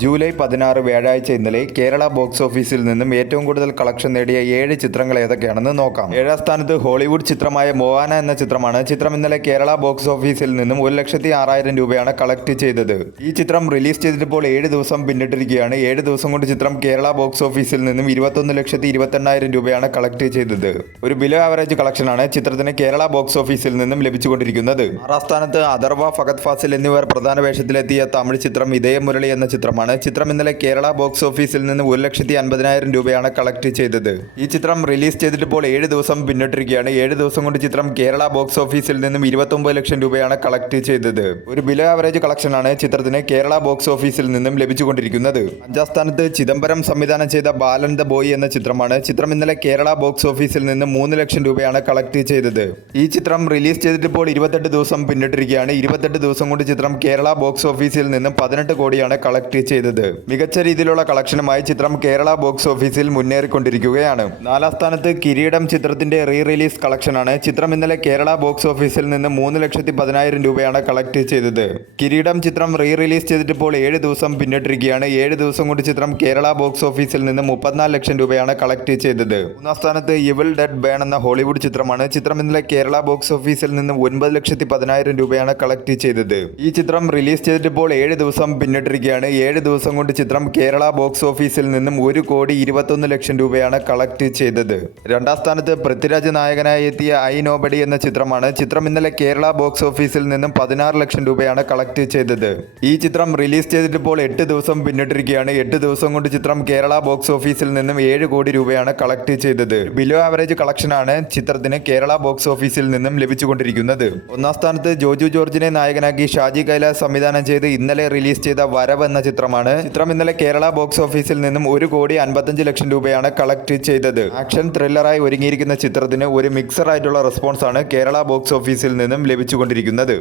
July 16 വ്യാഴാഴ്ച ഇന്നലെ Kerala box ഓഫീസിൽ നിന്നും ഏറ്റവും കൂടുതൽ കളക്ഷൻ നേടിയ 7 ചിത്രങ്ങൾ ഏതൊക്കെയാണെന്ന് നോക്കാം. 7ാം സ്ഥാനത്ത് ഹോളിവുഡ് ചിത്രമായ മോവാന എന്ന ചിത്രമാണ്. ചിത്രം ഇന്നലെ കേരള ബോക്സ് ഓഫീസിൽ നിന്നും 1,06,000 രൂപയാണ് കളക്ട് ചെയ്തത്. ഈ ചിത്രം റിലീസ് ചെയ്തിട്ടിപ്പോൾ 7 ദിവസം പിന്നിട്ടിരിക്കുകയാണ്. 7 ദിവസം കൊണ്ട് ചിത്രം കേരള ബോക്സ് ഓഫീസിൽ നിന്നും 21,28,000 രൂപയാണ് കളക്ട് ചെയ്തത്. ഒരു ബിലോ ആവറേജ് കളക്ഷനാണ് ചിത്രത്തിന് കേരള ബോക്സ് ഓഫീസിൽ നിന്നും ലഭിച്ചുകൊണ്ടിരിക്കുന്നത്. 6ാം സ്ഥാനത്ത് അഥർവ, ഫഹദ് ഫാസിൽ എന്നിവർ പ്രധാന വേഷത്തിലെത്തിയ തമിഴ് ചിത്രം ഇതയ മുരളി എന്ന ചിത്രമാണ്. ചിത്രം ഇന്നലെ കേരള ബോക്സ് ഓഫീസിൽ നിന്ന് 1,50,000 രൂപയാണ് കളക്ട് ചെയ്തത്. ഈ ചിത്രം റിലീസ് ചെയ്തിട്ടിപ്പോൾ 7 ദിവസം പിന്നിട്ടിരിക്കുകയാണ്. 7 ദിവസം കൊണ്ട് ചിത്രം കേരള ബോക്സ് ഓഫീസിൽ നിന്നും 29 ലക്ഷം രൂപയാണ് കളക്ട് ചെയ്തത്. ഒരു ബിലോ ആവറേജ് കളക്ഷനാണ് ചിത്രത്തിന് കേരള ബോക്സ് ഓഫീസിൽ നിന്നും ലഭിച്ചുകൊണ്ടിരിക്കുന്നത്. 5ാം സ്ഥാനത്ത് ചിദംബരം സംവിധാനം ചെയ്ത ബാലൻ ദ ബോയ് എന്ന ചിത്രമാണ്. ചിത്രം ഇന്നലെ കേരള ബോക്സ് ഓഫീസിൽ നിന്ന് 3 ലക്ഷം രൂപയാണ് കളക്ട് ചെയ്തത്. ഈ ചിത്രം റിലീസ് ചെയ്തിട്ടിപ്പോൾ 28 ദിവസം പിന്നിട്ടിരിക്കുകയാണ്. 28 ദിവസം കൊണ്ട് ചിത്രം കേരള ബോക്സ് ഓഫീസിൽ നിന്നും 18 കോടിയാണ് കളക്ട് ചെയ്തത്. മികച്ച രീതിയിലുള്ള കളക്ഷനുമായി ചിത്രം കേരള ബോക്സ് ഓഫീസിൽ മുന്നേറിക്കൊണ്ടിരിക്കുകയാണ്. 4ാം സ്ഥാനത്ത് കിരീടം ചിത്രത്തിന്റെ റീ റിലീസ് കളക്ഷനാണ്. ചിത്രം ഇന്നലെ കേരള ബോക്സ് ഓഫീസിൽ നിന്ന് 3,10,000 രൂപയാണ് കളക്ട് ചെയ്തത്. കിരീടം ചിത്രം റീ റിലീസ് ചെയ്തിട്ടിപ്പോൾ 7 ദിവസം പിന്നിട്ടിരിക്കുകയാണ്. 7 ദിവസം കൊണ്ട് ചിത്രം കേരള ബോക്സ് ഓഫീസിൽ നിന്ന് 34 ലക്ഷം രൂപയാണ് കളക്ട് ചെയ്തത്. 3ാം സ്ഥാനത്ത് ഇവിൾ ഡെഡ് ബേൺ എന്ന ഹോളിവുഡ് ചിത്രമാണ്. ചിത്രം ഇന്നലെ കേരള ബോക്സ് ഓഫീസിൽ നിന്ന് 9,10,000 രൂപയാണ് കളക്ട് ചെയ്തത്. ഈ ചിത്രം റിലീസ് ചെയ്തിട്ടിപ്പോൾ 7 ദിവസം പിന്നിട്ടിരിക്കുകയാണ്. 7 ദിവസം കൊണ്ട് ചിത്രം കേരള ബോക്സ് ഓഫീസിൽ നിന്നും 1,21,00,000 രൂപയാണ് കളക്ട് ചെയ്തത്. 2ാം സ്ഥാനത്ത് പൃഥ്വിരാജ് നായകനായി എത്തിയ ഐ നോബഡി എന്ന ചിത്രമാണ്. ചിത്രം ഇന്നലെ കേരള ബോക്സ് ഓഫീസിൽ നിന്നും 16 ലക്ഷം രൂപയാണ് കളക്ട് ചെയ്തത്. ഈ ചിത്രം റിലീസ് ചെയ്തിട്ടിപ്പോൾ 8 ദിവസം പിന്നിട്ടിരിക്കുകയാണ്. 8 ദിവസം കൊണ്ട് ചിത്രം കേരള ബോക്സ് ഓഫീസിൽ നിന്നും 7 കോടി രൂപയാണ് കളക്ട് ചെയ്തത്. ബിലോ ആവറേജ് കളക്ഷനാണ് ചിത്രത്തിന് കേരള ബോക്സ് ഓഫീസിൽ നിന്നും ലഭിച്ചുകൊണ്ടിരിക്കുന്നത്. 1ാം സ്ഥാനത്ത് ജോജു ജോർജിനെ നായകനാക്കി ഷാജി കൈലാസ് സംവിധാനം ചെയ്ത് ഇന്നലെ റിലീസ് ചെയ്ത വരവ് എന്ന ചിത്രമാണ്. ചിത്രം ഇന്നലെ കേരള ബോക്സ് ഓഫീസിൽ നിന്നും 1,55,00,000 രൂപയാണ് കളക്ട് ചെയ്തത്. ആക്ഷൻ ത്രില്ലറായി ഒരുങ്ങിയിരിക്കുന്ന ചിത്രത്തിന് ഒരു മിക്സർ ആയിട്ടുള്ള റെസ്പോൺസാണ് കേരള ബോക്സ് ഓഫീസിൽ നിന്നും ലഭിച്ചുകൊണ്ടിരിക്കുന്നത്.